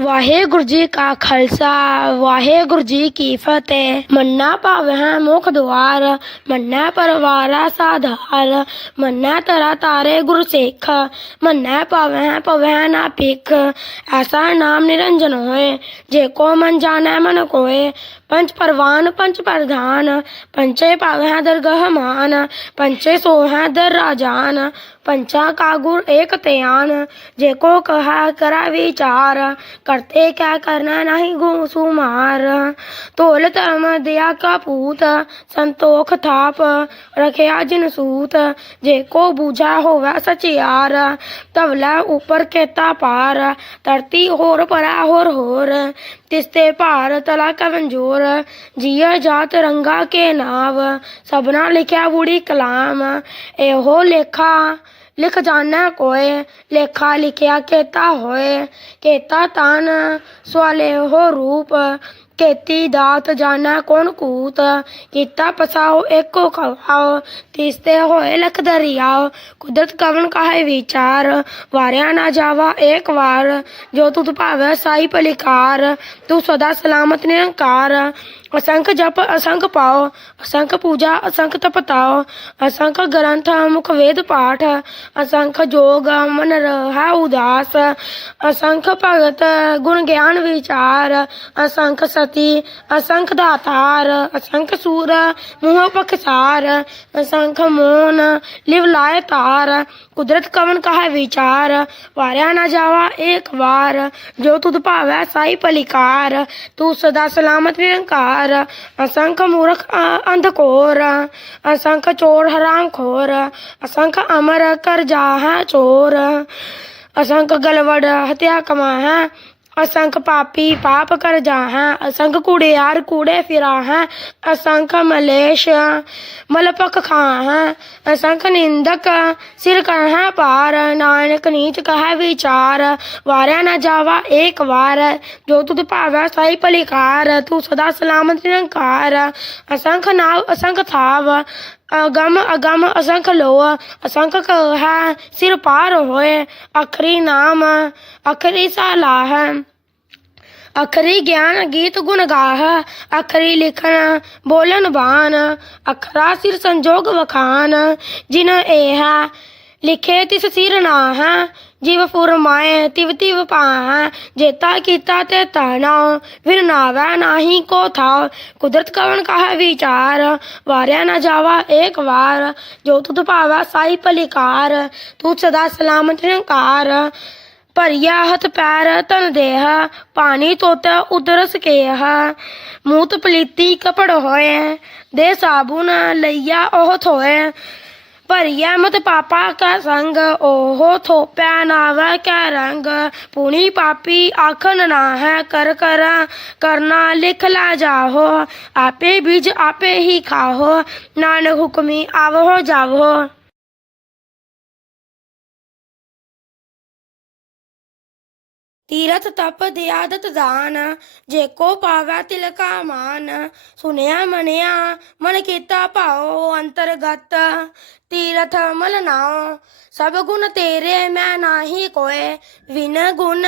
ਵਾਹਿਗੁਰੂ ਜੀ ਕਾ ਖਾਲਸਾ, ਵਾਹਿਗੁਰੂ ਜੀ ਕੀ ਫਤਿਹ। ਮੰਨਾ ਭਾਵੈ ਮੁਖ ਦੁਆਰ, ਮੰਨਾ ਪਰਵਾਰਾ ਸਾਧਾਰ। ਮੰਨਾ ਤਰਾ ਤਾਰੇ ਗੁਰ ਸਿੱਖ, ਮੰਨਾ ਭਾਵੈ ਭਵੈ ਨਾ ਭਿਖ। ਐਸਾ ਨਾਮ ਨਿਰੰਜਨ ਹੋਏ, ਜੇ ਕੋ ਮਨ ਜਾਣੈ ਮਨ ਕੋਏ। ਪੰਚ ਪਰਵਾਨ ਪੰਚ ਪ੍ਰਧਾਨ ਪੰਚੇ ਭਾਵੈ ਦਰਗਹ ਮਾਨ ਪੰਚੇ ਸੋਹੈ ਦਰ ਰਾਜਾਨ। ਪੰਚਾ ਕਾ ਗੁਰ ਏਕ ਧਿਆਨ, ਜੇ ਕੋ ਕਹਾ ਕਰਾ ਵਿਚਾਰ। ਕਰਤੇ, ਕਿਆ ਕਰਨਾ, ਨਹੀਂ ਗੂ ਸੁਮਾਰ ਤੋਲ ਧਰਮ ਦਿਆ ਕਾ ਪੂਤ ਸੰਤੋਖ ਥਾਪ ਰਖਿਆ ਜਿਨ ਸੂਤ। ਜੇ ਕੋ ਬੂਝਾ ਹੋਵੇ ਸਚਿਆਰ ਤਵਲਾ ਉਪਰ ਕੇਤਾ ਪਾਰ। ਧਰਤੀ ਹੋਰ ਪਰਾ ਹੋਰ ਹੋਰ, ਤਿਸਤੇ ਭਾਰ ਤਲਾ ਕਮਜ਼ੋਰ ਜੀਆ ਜਾਤ ਰੰਗਾ ਕੇ ਨਾਵ, ਸਭਨਾ ਲਿਖਿਆ ਬੁੜੀ ਕਲਾਮ। ਇਹੋ ਲੇਖਾ ਲਿਖ ਜਾਣਾ ਕੋਏ ਲੇਖਾ ਲਿਖਿਆ ਕੇਤਾ ਹੋਏ ਕੇਤਾ ਤਨ ਸਵਾਲੇ ਹੋ ਰੂਪ ਖੇਤੀ ਦਾ ਤਜਾਨਾ ਕੌਣ ਕੂਤ? ਕੀਤਾ ਪਸਾਓ ਏਕੋ ਖਵਾਓ ਤਿਸਤੇ ਹੋਏ ਲਖ ਦਰਿਆਓ। ਕੁਦਰਤ ਕਵਨ ਕਾਹੇ ਵਿਚਾਰ? ਵਾਰਿਆ ਨਾ ਜਾਵਾ ਏਕ ਵਾਰ। ਜੋ ਤੁਧ ਭਾਵੈ ਸਾਈ ਪਲਿਕਾਰ ਤੂੰ ਸਦਾ ਸਲਾਮਤ ਨਿਰੰਕਾਰ। ਅਸੰਖ ਜਪ, ਅਸੰਖ ਪਾਓ। ਅਸੰਖ ਪੂਜਾ, ਅਸੰਖ ਤਪਤਾਓ। ਅਸੰਖ ਗ੍ਰੰਥ, ਮੁਖ ਵੇਦ ਪਾਠ। ਅਸੰਖ ਜੋਗ, ਮਨ ਰਹਾ ਉਦਾਸ। ਅਸੰਖ ਭਗਤ, ਗੁਣ ਗਿਆਨ ਵਿਚਾਰ। ਅਸੰਖ ਸਤੀ ਅਸੰਖ ਦਾਤਾਰ ਅਸੰਖ ਸੂਰ, ਮੂਹ ਪਖਸਾਰ, ਅਸੰਖ ਮੋਨ, ਲਿਵ ਲਾਇ ਤਾਰ, ਕੁਦਰਤ ਕਵਨ ਕਹਾ ਵਿਚਾਰ, ਵਾਰਿਆ ਨਾ ਜਾਵਾ ਏਕ ਵਾਰ, ਜੋ ਤੁਧ ਭਾਵੈ ਸਾਈ ਪਲਿਕਾਰ, ਤੂੰ ਸਦਾ ਸਲਾਮਤ ਨਿਰੰਕਾਰ, ਅਸੰਖ ਮੂਰਖ ਅ- ਅੰਧਕੋਰ, ਅਸੰਖ ਚੋਰ ਹਰਾਮ ਖੋਰ, ਅਸੰਖ ਅਮਰ ਕਰ ਜਾਹ ਚੋਰ, ਅਸੰਖ ਗਲਵੜ ਹਤਿਆ ਕਮਾਹ ਅਸੰਖ ਪਾਪੀ ਪਾਪ ਕਰ ਜਾਹਾਂ, ਅਸੰਖ ਕੂੜਿਆਰ ਕੂੜੇ ਫਿਰਾਹਾਂ, ਅਸੰਖ ਮਲੇਸ਼ ਮਲਪਕ ਖਾਹਾਂ, ਅਸੰਖ ਨਿੰਦਕ ਸਿਰ ਕਰਹਾਂ ਪਾਰ ਨਾਨਕ ਨੀਚ ਕਹੈ ਵਿਚਾਰ, ਵਾਰਿਆ ਨਾ ਜਾਵਾ ਏਕ ਵਾਰ, ਜੋ ਤੁਧ ਭਾਵੈ ਸਾਈ ਪਲਿਕਾਰ ਤੂੰ ਸਦਾ ਸਲਾਮਤ ਨਿਰੰਕਾਰ, ਅਸੰਖ ਨਾਵ ਅਸੰਖ ਥਾਵ, ਅਗਮ ਅਗਮ ਅਸੰਖ ਲੋ ਅਸੰਖ ਹੈ ਸਿਰ ਪਾਰ ਹੋਏ, ਅਖਰੀ ਨਾਮ ਅਖਰੀ ਸਾਲਾਹ। ਅਖਰੀ ਗਿਆਨ, ਗੀਤ ਗੁਣ ਗਾਹ ਅਖਰੀ ਲਿਖਣ, ਬੋਲਣ ਬਾਣ, ਅਖਰਾ ਸਿਰ ਸੰਜੋਗ ਵਖਾਨ ਜਿਨ ਇਹ ਲਿਖੇ ਤਿਸ ਸਿਰ ਨਾਹ, ਜਿਵ ਫੁਰਮਾਏ ਤਿਵ ਤਿਵ ਪਾਹ ਜੇਤਾ ਕੀਤਾ ਤੇ ਤਾਣਾ ਫਿਰ ਨਾਵੈ ਨਾਹੀ ਕੋ ਥਾ ਕੁਦਰਤ ਕਵਨ ਕਹਾ ਵਿਚਾਰ, ਵਾਰਿਆ ਨਾ ਜਾਵਾ ਏਕ ਵਾਰ, ਜੋ ਤੁਧ ਭਾਵਾ ਸਾਈ ਪਲਿਕਾਰ ਤੂੰ ਸਦਾ ਸਲਾਮਤ ਨਿਰੰਕਾਰ। ਭਰੀਆ ਹੱਥ ਪੈਰ ਤਨ ਦੇਹ, ਪਾਣੀ ਤੋਤ ਉਦਰਸ ਕੇਹ ਮੂਤ ਪਲੀਤੀ ਕਪੜ ਹੋਏ, ਦੇ ਸਾਬੁਨ ਲਈਆ ਉਹ ਥੋਏ ਭਰੀਆ ਮਤ ਪਾਪਾ ਕਾ ਸੰਗ, ਉਹ ਥੋਪਿਆ ਨਾਵੈ ਕੈ ਰੰਗ। ਪੁਣੀ ਪਾਪੀ ਆਖਨ ਨਾ ਹੈ ਕਰ ਕਰ ਕਰਨਾ ਲਿਖ ਲਾ ਜਾਹੋ। ਆਪੇ ਬੀਜ ਆਪੇ ਹੀ ਖਾਹੋ, ਨਾਨਕ ਹੁਕਮੀ ਆਵੋ ਜਾਵੋ। ਤੀਰਥ ਤਪ ਦੇ ਆਦਤ ਦਾਨ ਜੇਕੋ ਪਾਵੈ ਤਿਲਕਾ ਮਾਨ। ਸੁਨਿਆ ਮਨਿਆ, ਮਨ ਕੀਤਾ ਭਾਉ ਅੰਤਰਗਤ। ਤੀਰਥ ਮਲ ਨਾ ਸਭ ਗੁਣ ਤੇਰੇ ਮੈਂ ਨਾਹੀ ਕੋਏ। ਵਿਨ ਗੁਣ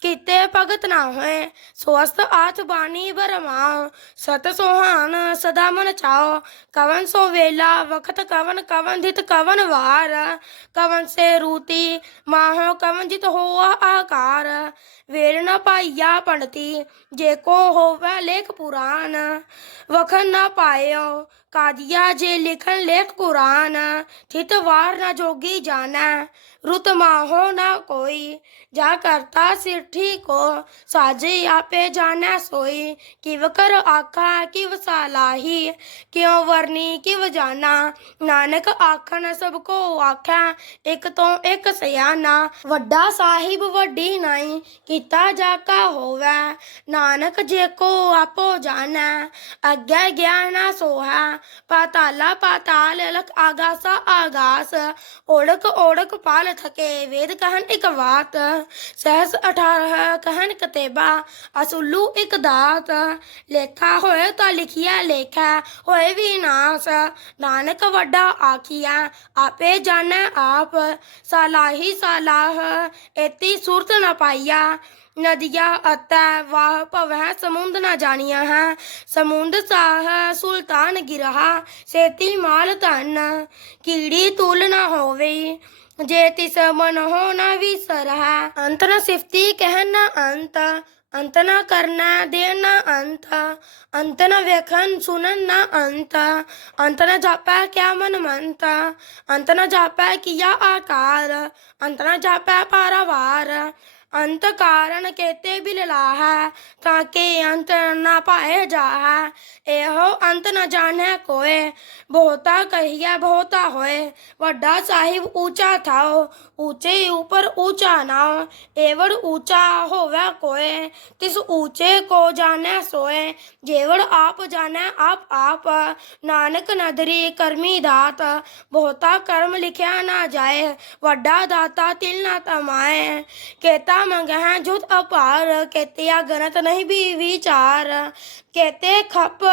ਕੀਤੇ ਭਗਤ ਨਾ ਹੋਏ ਸਵਸਤ ਆਠ ਬਾਣੀ ਬਰਮਾਉ। ਸਤ ਸੁਹਾਨ ਸਦਾ ਮਨ ਚਾਓ ਕਵਨ ਸੋ ਵੇਲਾ, ਵਖਤ ਕਵਨ ਕਵਨ ਧਿਤ ਕਵਨ ਵਾਰ। ਕਵਨ ਸੇ ਰੂਤੀ ਮਾਹ, ਕਵਨ ਜਿਤ ਹੋਆ ਆਕਾਰ। ਵੇਲ ਨ ਪਾਈਆ ਪੰਡਤੀ ਜੇ ਕੋ ਹੋਵੇ ਲੇਖ ਪੁਰਾਨ। ਵਖਨ ਨਾ ਪਾਇਓ ਕਾਜੀਆ, ਜੇ ਲਿਖਨ ਲੇਖ ਕੁਰਾਨ, ਥਿਤ ਵਾਰ ਨਾ ਜੋਗੀ ਜਾਣਾ, ਰੁਤ ਮਾਹੋ ਨਾ ਕੋਈ, ਜਾ ਕਰਤਾ ਸਿਰਠੀ ਕੋ ਸਾਜੇ ਆਪੇ ਜਾਣੈ ਸੋਈ, ਕਿਵ ਕਰ ਆਖਾ, ਕਿਵ ਸਾਲਾਹੀ ਕਿਉ ਵਰਨੀ, ਕਿਵ ਜਾਣਾ, ਨਾਨਕ ਆਖਣ ਸਭ ਕੋ ਆਖੈ, ਇਕ ਤੋਂ ਇਕ ਸਿਆਣਾ, ਵੱਡਾ ਸਾਹਿਬ ਵੱਡੀ ਨਾਈ, ਕੀਤਾ ਜਾ ਕਾ ਹੋਵੇ, ਨਾਨਕ ਜੇ ਕੋ ਆਪੋ ਜਾਣੈ, ਅੱਗੇ ਗਿਆਨਾ ਸੋਹਾ ਪਾਤਾਲਾ ਪਾਤਾਲ ਲਖ ਆਗਾਸਾ, ਆਗਾਸ, ਓੜਕ ਓੜਕ ਪਾਲ ਥਕੇ, ਵੇਦ ਕਹਨ ਇਕ ਬਾਤ ਸਹਿਸ 18 ਕਹਨ ਕਤੇਬਾ, ਅਸੁਲੂ ਇਕ ਦਾਤ, ਲੇਖਾ ਹੋਏ ਤਾਂ ਲਿਖਿਆ ਲੇਖਾ ਹੋਏ ਵਿਨਾਸ਼ ਨਾਨਕ ਵੱਡਾ ਆਖੀਆ ਆਪੇ ਜਾਣੈ ਆਪ, ਸਲਾਹੀ ਸਲਾਹ, ਏਤੀ ਸੁਰਤ ਨ ਪਾਈਆ ਨਦੀਆਂ ਅਤੇ ਵਾਹ ਭਵੈ ਸਮੁੰਦ ਨਾ ਜਾਣੀਆਂ ਹੈ। ਸਮੁੰਦ ਸਾਹ ਸੁਲਤਾਨ ਗਿਰਹਾ, ਸੇਤੀ ਮਾਲ ਧਨ, ਕੀੜੀ ਤੁਲ ਨਾ ਹੋਵੇ। ਜੇ ਤਿਸ ਮਨ ਹੋ ਨਾ ਵਿਸਰਹਾ ਅੰਤ ਨ ਸਿਫਤੀ ਕਹਿ ਨਾ ਅੰਤ। ਅੰਤ ਨਾ ਕਰਨਾ ਦੇ ਨਾ ਅੰਤ। ਅੰਤ ਨ ਵੇਖਣ ਸੁਣਨ ਨਾ ਅੰਤ। ਅੰਤ ਨ ਜਾਪੈ ਕਿਆ ਮਨ ਮੰਤ ਅੰਤ ਨ ਜਾਪੈ ਕੀਆ ਆਕਾਰ। ਅੰਤ ਨ ਜਾਪੈ ਪਾਰਵਾਰ। ਅੰਤ ਕਾਰਨ ਕੇਤੇ ਬਿਲਲਾਹ ਤਾਂ ਕਿ ਅੰਤ ਨਾ ਪਾਏ ਜਾਹ। ਇਹੋ ਅੰਤ ਨ ਜਾਣੈ ਕੋਏ, ਬਹੁਤਾ ਕਹੀਐ ਬਹੁਤਾ ਹੋਏ। ਵੱਡਾ ਸਾਹਿਬ ਊਚਾ ਥਾਓ ਊਚੇ ਉਪਰ ਊਚਾ ਨਾਉ। ਏਵੜ ਊਚਾ ਹੋਵੇ ਕੋਏ, ਤਿਸ ਊਚੇ ਕੋ ਜਾਣੈ ਸੋਏ। ਜੇਵੜ ਆਪ ਜਾਣੈ ਆਪ ਆਪ, ਨਾਨਕ ਨਦਰੀ ਕਰਮੀ ਦਾਤ। ਬਹੁਤਾ ਕਰਮ ਲਿਖਿਆ ਨਾ ਜਾਏ, ਵੱਡਾ ਦਾਤਾ ਤਿਲ ਨਾ ਤਮਾਏ। ਕੇਤਾ ਮੰਗਹਿ ਜੁਤ ਅਪਾਰ ਕੇਤਿਆ ਗਨਤ ਨਹੀਂ ਵੀ ਵਿਚਾਰ ਕੇਤੇ ਖਪ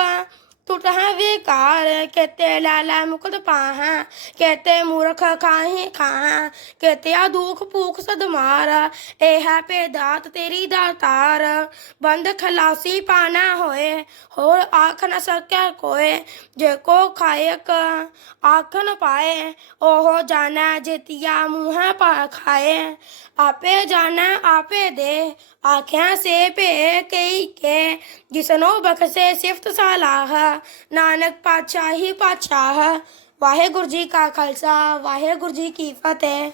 ਟੁੱਟ ਹੈ ਵਿਕਾਰ, ਕੇਤੇ ਲਾਲਾ ਮੁਕਤ ਪਾਹਾਂ, ਕੇਤੇ ਮੂਰਖ ਖਾਹੀ ਖਾਹਾਂ ਕੇਤਿਆ ਦੁਖ ਭੂਖ ਸਦਮਾਰ, ਇਹ ਹੈ ਪੇਦਾਤ ਤੇਰੀ ਦਾਤਾਰ ਬੰਦ ਖਲਾਸੀ ਪਾਣਾ ਹੋਏ, ਹੋਰ ਆਖ ਨ ਸਕਿਆ ਕੋਏ, ਜੇ ਕੋ ਖਾਇਕ ਆਖ ਨ ਪਾਏ, ਉਹ ਜਾਣਾ ਜੇਤਿਆ ਮੂੰਹ ਪਾ ਖਾਏ, ਆਪੇ ਜਾਣਾ ਆਪੇ ਦੇ ਆਖਿਆ ਸੇ ਭੇ ਕਈ ਕੇ ਜਿਸਨੋ ਬਖਸ਼ੇ ਸਿਫਤ ਸਲਾਹ ਨਾਨਕ ਪਾਤਸ਼ਾਹੀ ਪਾਤਸ਼ਾਹ ਵਾਹਿਗੁਰੂ ਜੀ ਕਾ ਖਾਲਸਾ ਵਾਹਿਗੁਰੂ ਜੀ ਕੀ ਫਤਿਹ